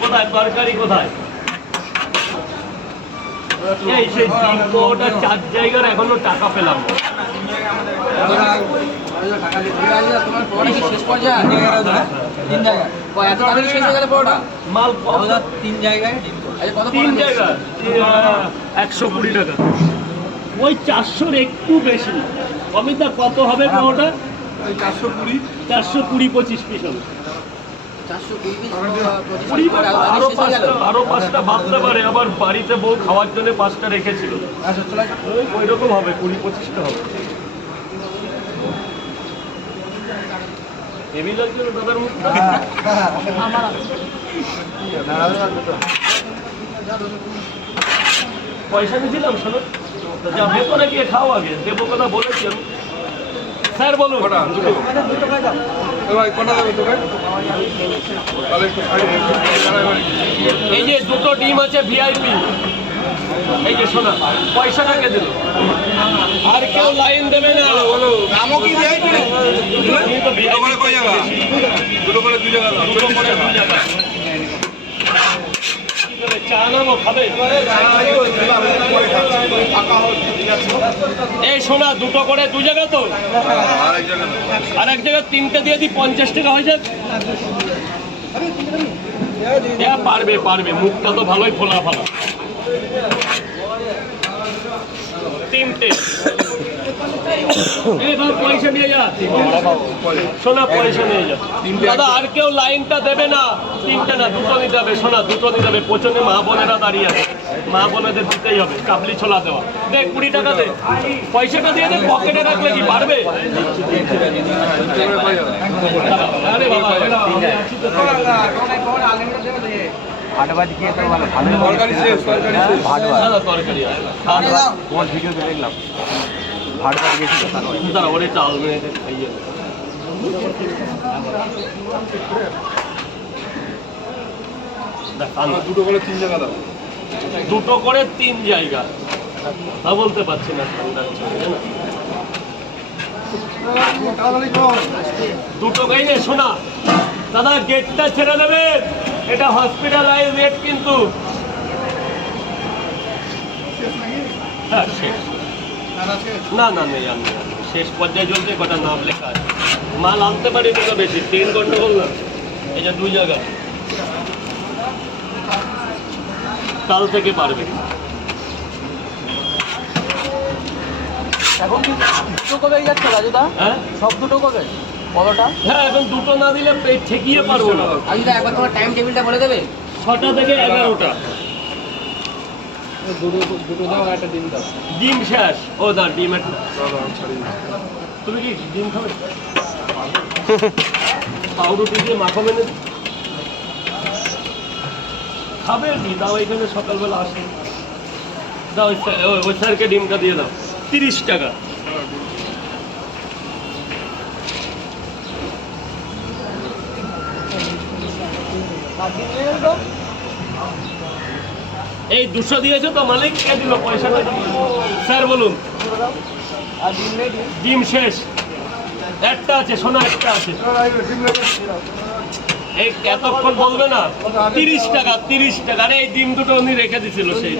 কোথায় তরকারি কোথায় এই সেই ডিম্পটা চার জায়গার এখনও টাকা পেলাম তিন মাল জায়গায় একশো কুড়ি টাকা। ওই চারশোর একটু বেশি অমিতা কত হবে পাওয়াটা চারশো কুড়ি। চারশো কুড়ি পঁচিশ পিস হবে। চারশো কুড়ি পিস পঁচিশ কুড়ি পরোটা, বা আরও আরও শেষ হয়ে গেল। পাঁচটা ভাবতে পারে। আবার বাড়িতে বউ খাওয়ার জন্য পাঁচটা রেখেছিল। আচ্ছা ওই ওই রকম হবে কুড়ি পঁচিশটা হবে। হেভি লাগছে দাদার মুখ পয়সা নিয়েছিলাম শোনো। যা ভেতরে গিয়ে খাও আগে। দেবো কথা বলেছি আমি। স্যার বলুন। কটা? দুটো। এ ভাই কটা দেবে তোকে তাহলে একটু সাইড এই যে দুটো ডিম আছে ভিআইপি এই যে শোনা পয়সাটা কে দিল? আর কেউ লাইন দেবে না। নামও কি ভিআইপি দুটো করে কয় জায়গা? দুটো করে দুই জায়গা দুটো করে দু জায়গা। এই শোনা দুটো করে দু জায়গা তো? আর এক জায়গায় তিনটে দিয়ে দিই, পঞ্চাশ টাকা হয়ে যাক। পারবে পারবে, মুখটা তো ভালোই ফোলা ফালা তিনটে। পয়সা নিয়ে যা। সোনা পয়সা নিয়ে যা। দাদা আর কেউ লাইনটা দেবে না। তিনটে না দুটো নিতে হবে। সোনা দুটো নিতে হবে। পেছনে মা বোনেরা দাঁড়িয়ে আছে। মা বোনেদের দিতেই হবে। কাবলি ছোলা দেওয়া। দে কুড়ি টাকা দে। পয়সাটা দিয়ে দে পকেটে রাখলে কি পারবে আরে বাবা ভাটবাজি খেয়ে তো ভালো? ভালো তরকারি শেষ তরকারি শেষ। ভাটবাজ। তরকারি আছে। খাওয়া দাওয়া। তোমার ভিডিওতে দেখলাম। গেছি খাইয়ে। দেখ, আমার দুটো করে তিন জায়গা দাও। দুটো করে তিন জায়গা। তা বলতে পারছি না? দুটো গাইলে শোনা। দাদা গেটটা ছেড়ে দেবে। এটা হসপিটালাইজ রেট কিন্তু। হ্যাঁ শেষ। না না নেই আমি শেষ পর্যায়ে চলছে কটা নাম লেখা আছে। মাল আনতে পারি তো বেশি ট্রেন গন্ডগোল না। এই যে দুই জায়গা। কাল থেকে পারবে। এখন কি দুটো কবে যাচ্ছে রাজুদা? হ্যাঁ? সব দুটো কবে? পরোটা হ্যাঁ এখন দুটো না দিলে ঠেকিয়ে পারব না। রাজুদা একবার তোমার টাইম টেবিলটা বলে দেবে। ছটা থেকে এগারোটা। দুটো দুটো দাও আর একটা ডিম দাও। ডিম শেষ। ও ডিম একটা দাও, দাও, তুমি কি ডিম খাবে? পাউরুটি দিয়ে মাখো মেনে খাবে কি দাও এখানে সকালবেলা আসে। দাও ওই ওই- ওই স্যারকে ডিমটা দিয়ে দাও। তিরিশ টাকা। এই দুশো দিয়েছ তো মালিক, কে দিল পয়সাটা স্যার, বলুন। ডিম শেষ। একটা আছে, সোনা একটা আছে। এই এতক্ষণ বলবে না? তিরিশ টাকা তিরিশ টাকা। এই ডিম দুটো উনি রেখে দিছিল সেই।